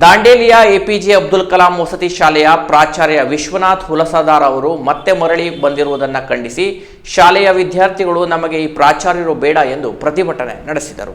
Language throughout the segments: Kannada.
ದಾಂಡೇಲಿಯ ಎಪಿಜೆ ಅಬ್ದುಲ್ ಕಲಾಂ ವಸತಿ ಶಾಲೆಯ ಪ್ರಾಚಾರ್ಯ ವಿಶ್ವನಾಥ್ ಹುಲಸದಾರ್ ಅವರು ಮತ್ತೆ ಮರಳಿ ಬಂದಿರುವುದನ್ನು ಖಂಡಿಸಿ ಶಾಲೆಯ ವಿದ್ಯಾರ್ಥಿಗಳು ನಮಗೆ ಈ ಪ್ರಾಚಾರ್ಯರು ಬೇಡ ಎಂದು ಪ್ರತಿಭಟನೆ ನಡೆಸಿದರು.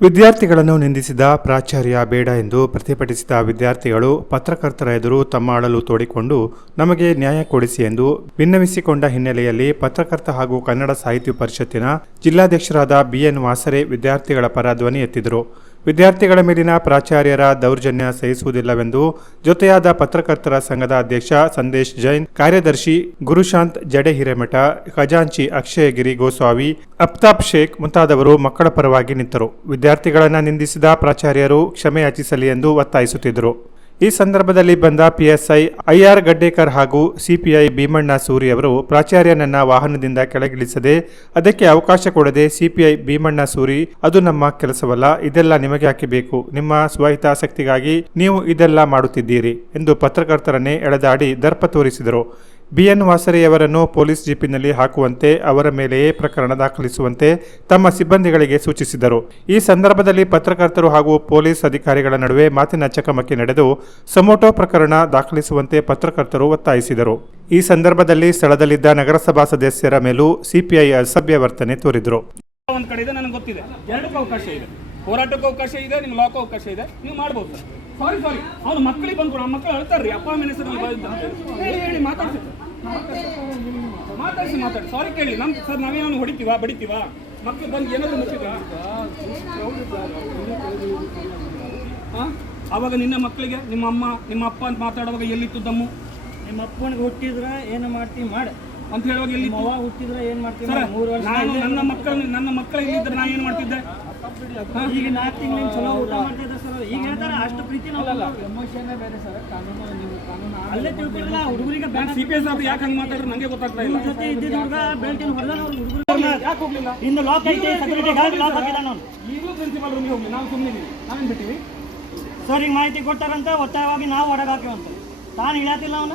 ವಿದ್ಯಾರ್ಥಿಗಳನ್ನು ನಿಂದಿಸಿದ ಪ್ರಾಚಾರ್ಯ ಬೇಡ ಎಂದು ಪ್ರತಿಭಟಿಸಿದ ವಿದ್ಯಾರ್ಥಿಗಳು ಪತ್ರಕರ್ತರ ಎದುರು ತಮ್ಮ ಅಳಲು ತೋಡಿಕೊಂಡು ನಮಗೆ ನ್ಯಾಯ ಕೊಡಿಸಿ ಎಂದು ಭಿನ್ನವಿಸಿಕೊಂಡ ಹಿನ್ನೆಲೆಯಲ್ಲಿ ಪತ್ರಕರ್ತ ಹಾಗೂ ಕನ್ನಡ ಸಾಹಿತ್ಯ ಪರಿಷತ್ತಿನ ಜಿಲ್ಲಾಧ್ಯಕ್ಷರಾದ ಬಿಎನ್ ವಾಸರೆ ವಿದ್ಯಾರ್ಥಿಗಳ ಪರ ಧ್ವನಿ ಎತ್ತಿದರು. ವಿದ್ಯಾರ್ಥಿಗಳ ಮೇಲಿನ ಪ್ರಾಚಾರ್ಯರ ದೌರ್ಜನ್ಯ ಸಹಿಸುವುದಿಲ್ಲವೆಂದು ಜೊತೆಯಾದ ಪತ್ರಕರ್ತರ ಸಂಘದ ಅಧ್ಯಕ್ಷ ಸಂದೇಶ್ ಜೈನ್, ಕಾರ್ಯದರ್ಶಿ ಗುರುಶಾಂತ್ ಜಡೆ ಹಿರೇಮಠ ಖಜಾಂಚಿ ಅಕ್ಷಯಗಿರಿ ಗೋಸ್ವಾಮಿ ಅಫ್ತಾಬ್ ಶೇಖ್ ಮುಂತಾದವರು ಮಕ್ಕಳ ಪರವಾಗಿ ನಿಂತರು. ವಿದ್ಯಾರ್ಥಿಗಳನ್ನು ನಿಂದಿಸಿದ ಪ್ರಾಚಾರ್ಯರು ಕ್ಷಮೆಯಾಚಿಸಲಿ ಎಂದು ಒತ್ತಾಯಿಸುತ್ತಿದ್ದರು. ಈ ಸಂದರ್ಭದಲ್ಲಿ ಬಂದ ಪಿಎಸ್ಐ ಐಆರ್ ಗಡ್ಡೇಕರ್ ಹಾಗೂ ಸಿಪಿಐ ಭೀಮಣ್ಣ ಸೂರಿ ಅವರು ಪ್ರಾಚಾರ್ಯನನ್ನ ವಾಹನದಿಂದ ಕೆಳಗಿಳಿಸದೆ ಅದಕ್ಕೆ ಅವಕಾಶ ಕೊಡದೆ ಸಿಪಿಐ ಭೀಮಣ್ಣ ಸೂರಿ, ಅದು ನಮ್ಮ ಕೆಲಸವಲ್ಲ, ಇದೆಲ್ಲ ನಿಮಗೆ ಹಾಕಿಬೇಕು. ನಿಮ್ಮ ಸ್ವಹಿತಾಸಕ್ತಿಗಾಗಿ ನೀವು ಇದೆಲ್ಲ ಮಾಡುತ್ತಿದ್ದೀರಿ ಎಂದು ಪತ್ರಕರ್ತರನ್ನೇ ಎಳೆದಾಡಿ ದರ್ಪ ತೋರಿಸಿದರು. ಬಿಎನ್ ವಾಸರೆಯವರನ್ನು ಪೊಲೀಸ್ ಜೀಪಿನಲ್ಲಿ ಹಾಕುವಂತೆ ಅವರ ಮೇಲೆಯೇ ಪ್ರಕರಣ ದಾಖಲಿಸುವಂತೆ ತಮ್ಮ ಸಿಬ್ಬಂದಿಗಳಿಗೆ ಸೂಚಿಸಿದರು. ಈ ಸಂದರ್ಭದಲ್ಲಿ ಪತ್ರಕರ್ತರು ಹಾಗೂ ಪೊಲೀಸ್ ಅಧಿಕಾರಿಗಳ ನಡುವೆ ಮಾತಿನ ಚಕಮಕಿ ನಡೆದು ಸಮೋಟೋ ಪ್ರಕರಣ ದಾಖಲಿಸುವಂತೆ ಪತ್ರಕರ್ತರು ಒತ್ತಾಯಿಸಿದರು. ಈ ಸಂದರ್ಭದಲ್ಲಿ ಸ್ಥಳದಲ್ಲಿದ್ದ ನಗರಸಭಾ ಸದಸ್ಯರ ಮೇಲೂ ಸಿಪಿಐ ಅಸಭ್ಯ ವರ್ತನೆ ತೋರಿದರು. ಅವಕಾಶ ಇದೆ. ಅವಕಾಶ ಇದೆ ಲಾಕ್ ಅವಕಾಶ ಇದೆ, ನೀವು ಸಾರಿ ಸಾರಿ ಅವ್ನು ಮಕ್ಕಳಿಗೆ ಬಂದು ಆ ಮಕ್ಕಳು ಅಳ್ತಾರ್ರಿ. ಅಪ್ಪ ಅಮ್ಮನ ಹೆಸರು ಹೇಳಿ ಹೇಳಿ, ಮಾತಾಡ್ಸಿ. ಮಾತಾಡ್ಸಿ ಮಾತಾಡಿ ಸಾರಿ ಕೇಳಿ. ನಮ್ ಸರ್ ನಾವೇನು ಹೊಡಿತೀವಾ? ಬಡಿತೀವಾ? ಮಕ್ಕಳು ಬಂದು ಏನಾದ್ರು ಮುಚ್ಚಿದ ಅವಾಗ ನಿನ್ನ ಮಕ್ಕಳಿಗೆ, ನಿಮ್ಮ ಅಮ್ಮ, ನಿಮ್ಮ ಅಪ್ಪ ಅಂತ ಮಾತಾಡುವಾಗ ಎಲ್ಲಿತ್ತು ದಮ್ಮು? ನಿಮ್ಮ ಅಪ್ಪನಿಗೆ ಹುಟ್ಟಿದ್ರ ಏನು ಮಾಡ್ತೀವಿ ಮಾಡ. ಅಂತ ಹೇಳುವಾಗ ಅವ್ವ ಹುಟ್ಟಿದ್ರ ಏನ್ ನಾನು ನನ್ನ ಮಕ್ಕಳ ನನ್ನ ಮಕ್ಕಳು ಇಲ್ಲಿದ್ರೆ ನಾ ಏನ್ ಮಾಡ್ತಿದ್ದೆ? ಈಗ ನಾಲ್ಕು ತಿಂಗಳಿಂದ ಚಲೋ ಊಟ ಮಾಡ್ತಿದ್ದೆ ಸರ್ ಈಗ ಹೇಳ್ತಾರೆ ಅಷ್ಟು ಪ್ರೀತಿ ನಾವು ಅಲ್ಲೇ ತಿಳ್ಕೊಳ್ಳಿಲ್ಲ ಹುಡುಗರಿಗೆ ಬ್ಯಾಂಕ್ ಸಿ ಪಿ ಎಸ್ ಅವ್ರು ಯಾಕೆ ಹಂಗೆ ಮಾತಾಡ್ರು ನಂಗೆ ಗೊತ್ತಾಗ್ತಾ ಇಲ್ಲ. ಜೊತೆ ಇದ್ದಿದ್ದ ಹುಡುಗ ಬೆಳಕಿನ ಹೊಡೆದ ಅವ್ರು ಹುಡುಗರು. ಯಾಕೆ ಹೋಗ್ಲಿಲ್ಲ? ಇನ್ನು ಲಾಕ್ ಐತೆ ಸೆಕ್ಯೂರಿಟಿ ಗಾರ್ಡ್ ಲಾಕ್ ಹಾಕಿದಾನ ಅವ್ನು. ಈಗಲೂ ಪ್ರಿನ್ಸಿಪಾಲ್ ರೂಮ್ಗೆ ಹೋಗ್ಲಿ ನಾವು ಸುಮ್ಮನೆ ನಾವೇನು ಬಿಟ್ಟಿವಿ? ಸರ್ ಈಗ ಮಾಹಿತಿ ಕೊಟ್ಟಾರಂತ ಒತ್ತಾಯವಾಗಿ ನಾವು ಹೊರಗೆ ಹಾಕಿವಂತ ತಾನು ಹೇಳತ್ತಿಲ್ಲ ಅವನ?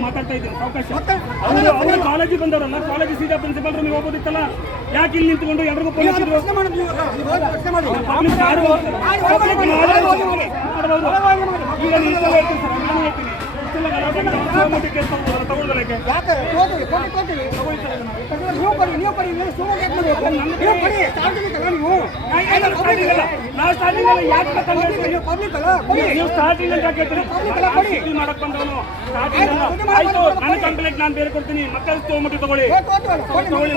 ಮಾತಾಡ್ತಾ ಇದ್ದೀನಿ ಅವಕಾಶ. ಅವರು ಕಾಲೇಜಿಗೆ ಬಂದವರಲ್ಲ ಕಾಲೇಜ್ ಸೀದಾ ಪ್ರಿನ್ಸಿಪಲ್ ರೂಮಿಗೆ ಹೋಗೋದಿತ್ತಲ್ಲ ಯಾಕೆ ಇಲ್ಲಿ ನಿಂತ್ಕೊಂಡು ಎಲ್ರಿಗೂ ಪೊಲೀಸ್. ಈಗ ಕಂಪ್ಲೇಂಟ್ ನಾನು ಬೇರೆ ಕೊಡ್ತೀನಿ ಮಕ್ಕಳ ತಗೊಂಬಿಟ್ಟು ತಗೊಳ್ಳಿ ತಗೊಳ್ಳಿ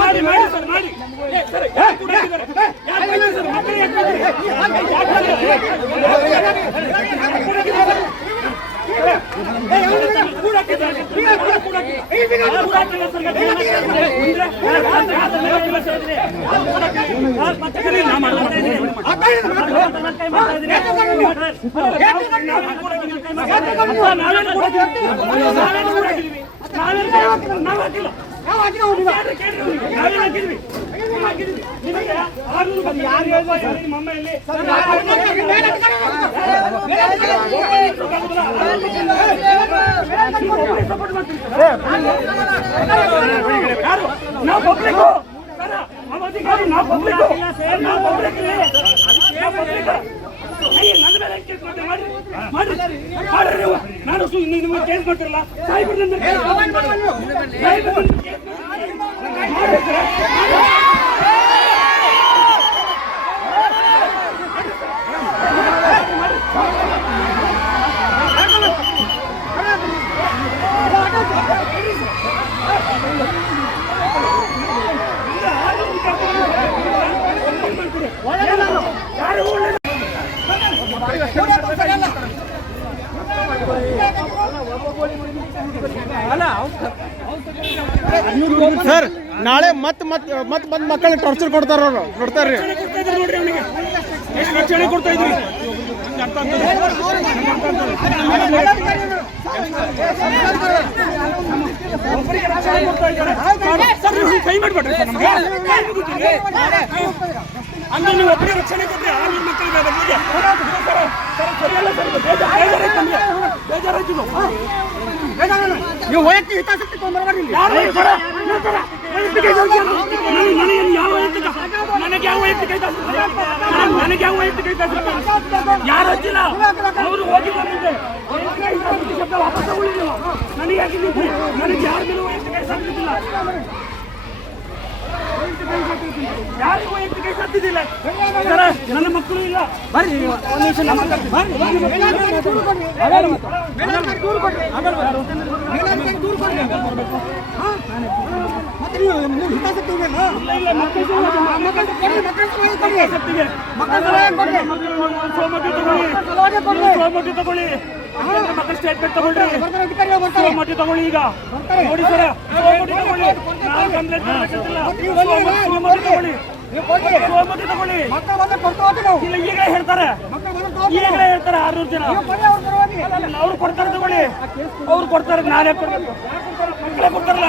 ಮಾಡಿ ಮಾಡಿ ಸರ್ ಮಾಡಿ ಏ, ಸರ್, ಯಾಕೆ ಕೂಡ ಹಾಕಿದ್ದಾರೆ? ಯಾಕೆ ಹಾಕಿದ್ದಾರೆ ಸರ್? ಮಕ್ಕಳು ಯಾಕೆ ಹಾಕಿದ್ದಾರೆ? ಯಾಕೆ ಹಾಕಿದ್ದಾರೆ? ಯಾಕೆ ಕೂಡ ಹಾಕಿದ್ದಾರೆ? ಏ, ಯಾರು ಕೂಡ ಹಾಕಿದ್ದಾರೆ? ಯಾರು ಕೂಡ ಹಾಕಿದ್ದಾರೆ? ಯಾರು ಕೂಡ ನಾವು ಪಬ್ಲಿಕ್ ನಾವು ಪಬ್ಲಿಕ್ ನಾವು ಪಬ್ಲಿಕ್ ನಾನು ನಿಮಗೆ ಕೇಸ್ ಮಾಡ್ತಿರಲ್ಲ. ಸಾಯ್ಬಿಟ್ಟು ನನ್ನ ಮೇಲೆ ಕೇಸ್ ಮಾಡ್ತೀರಿ. ಸಾಯ್ಬಿಟ್ಟು ನನ್ನ ಮೇಲೆ ಕೇಸ್ ಮಾಡ್ತೀರಿ. ಯಾರು ಒಳ್ಳೆ ಸರ್, ನಾಳೆ ಮತ್ತೆ ಮತ್ತೆ ಮತ್ತೆ ಬಂದು ಮಕ್ಕಳಿಗೆ ಟಾರ್ಚರ್ ಕೊಡ್ತಾರ ಅವರು ನೋಡ್ತಾರ್ರಿ ಕೈ. ಅಂದ್ರೆ ನೀವು ಒಬ್ಬರಿಗೆ ರಕ್ಷಣೆ ಕೊಟ್ಟರೆ ಆರು ಮಕ್ಕಳಿಗೆ ನೀವು ವೈಯಕ್ತಿಕ ಹಿತಾಸಕ್ತಿ ಹಿತಾಸಕ್ತಿ ನನಗೆ ಯಾವ ವೈಯಕ್ತಿಕ ನನಗೆ ಯಾವ ವೈಯಕ್ತಿಕ ಹಿತಾಸಕ್ತಿ ನನಗೆ- ಯಾವ ವೈಯಕ್ತಿಕ ಹಿತಾಸಕ್ತಿ ಯಾರು ಹಚ್ಚಿಲ್ಲ? ಅವರು ಹೋಗಿ ಬಂದಿದ್ದೆ. ಶಬ್ದ ವಾಪಸ್ ತಗೊಳ್ಳಿ ನೀವು. ನನಗೆ ಯಾಕೆ? ನನಗೆ ಯಾರ ಮೇಲೂ ವೈಯಕ್ತಿಕ ಹಿತಾಸಕ್ತಿ ಇಲ್ಲ? ಯಾರಿಗೂ ವೈಯಕ್ತಿಕ ಸರ ನನ್ನ ಮಕ್ಕಳು ಇಲ್ಲ ಬರ್ರಿ ಒಂದು ನಿಮಿಷ ನಮ್ಮ ಬರ್ರಿ, ಮಕ್ಕಳು ಹಿತಾಸಕ್ತಿಗೆ. ಸೋಮತಿ ತಗೊಳ್ಳಿ ಸೋಮಟ್ಟಿ ತಗೊಳ್ಳಿ ಮಕ್ಕಳ ಸ್ಟೇಟ್ಮೆಂಟ್ ತಗೊಳ್ರಿ ಸೋಮತಿ ತಗೊಳ್ಳಿ ಈಗ. ನೋಡಿ ಸರ್ ಸೋಮತಿ ತಗೊಳ್ಳಿ. ಕಂಪ್ಲೇಂಟ್ ಸೋಮತಿ ತಗೊಳ್ಳಿ. ಸೋಮತಿ ತಗೊಳ್ಳಿ. ಇಲ್ಲ ಈಗ ಹೇಳ್ತಾರೆ. ಈಗಲೇ ಹೇಳ್ತಾರೆ ಆರ್ನೂರು ಜನ. ಅವ್ರು ಕೊಡ್ತಾರೆ ತಗೊಳ್ಳಿ. ಅವ್ರು ಕೊಡ್ತಾರೆ ನಾನೇ ಕೊಡ್ಬೇಕು. ಮಕ್ಕಳೇ ಕೊಡ್ತಾರಲ್ಲ.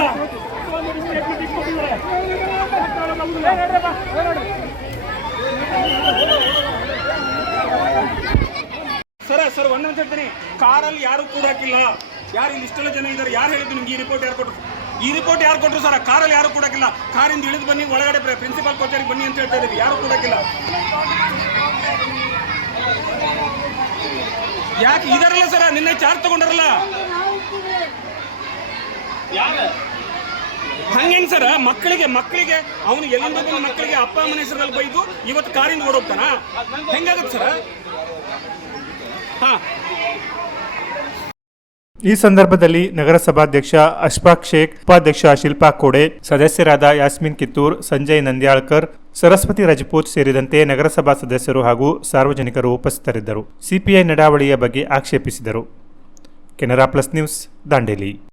ಸರ ಸರ್ ಒಂದೊಂದು ಹೇಳ್ತೀನಿ ಕಾರಲ್ಲಿ ಯಾರು ಕೂಡ ಹಾಕಿಲ್ಲ? ಯಾರು ಇಲ್ಲಿ ಇಷ್ಟೆಲ್ಲ ಜನ ಇದ್ದಾರೆ? ಯಾರು ಹೇಳಿದ್ರು ನಿಮ್ಗೆ ಈ ರಿಪೋರ್ಟ್ ಯಾರು ಕೊಟ್ಟರು ಈ ರಿಪೋರ್ಟ್ ಯಾರು ಕೊಟ್ಟರು ಸರ್? ಕಾರಲ್ಲಿ ಯಾರು ಕೊಡಕ್ಕಿಲ್ಲ ಕಾರಿಂದ ಇಳಿದು ಬನ್ನಿ, ಒಳಗಡೆ ಪ್ರಿನ್ಸಿಪಾಲ್ ಕಚೇರಿಗೆ ಬನ್ನಿ ಅಂತ ಹೇಳ್ತಾ ಇದ್ದೀವಿ. ಯಾರು ಕೊಡಕ್ಕಿಲ್ಲ ಯಾಕೆ ಇದಾರಲ್ಲ ಸರ? ನಿನ್ನೆ ಚಾರ್ಜ್ ತಗೊಂಡಾರಲ್ಲ? ಹಂಗೇನ್ ಸರ? ಮಕ್ಕಳಿಗೆ ಮಕ್ಕಳಿಗೆ, ಅವನು ಎಲ್ಲಿಂದ ಮಕ್ಕಳಿಗೆ ಅಪ್ಪ, ಅಮ್ಮನ ಹೆಸರಲ್ಲಿ ಬೈದು ಇವತ್ತು ಕಾರಿಂದ ಓಡೋಗ್ತಾನ? ಹೆಂಗಾಗತ್ತೆ ಸರ್? ಈ ಸಂದರ್ಭದಲ್ಲಿ ನಗರಸಭಾಧ್ಯಕ್ಷ ಅಶ್ಫಾಕ್ ಶೇಖ್, ಉಪಾಧ್ಯಕ್ಷ ಶಿಲ್ಪಾ ಕೋಡೆ, ಸದಸ್ಯರಾದ ಯಾಸ್ಮಿನ್ ಕಿತ್ತೂರ್, ಸಂಜಯ್ ನಂದ್ಯಾಳ್ಕರ್, ಸರಸ್ವತಿ ರಜಪೂತ್ ಸೇರಿದಂತೆ ನಗರಸಭಾ ಸದಸ್ಯರು ಹಾಗೂ ಸಾರ್ವಜನಿಕರು ಉಪಸ್ಥಿತರಿದ್ದರು. ಸಿಪಿಐ ನಡಾವಳಿಯ ಬಗ್ಗೆ ಆಕ್ಷೇಪಿಸಿದರು. Canara plus news, Dandeli.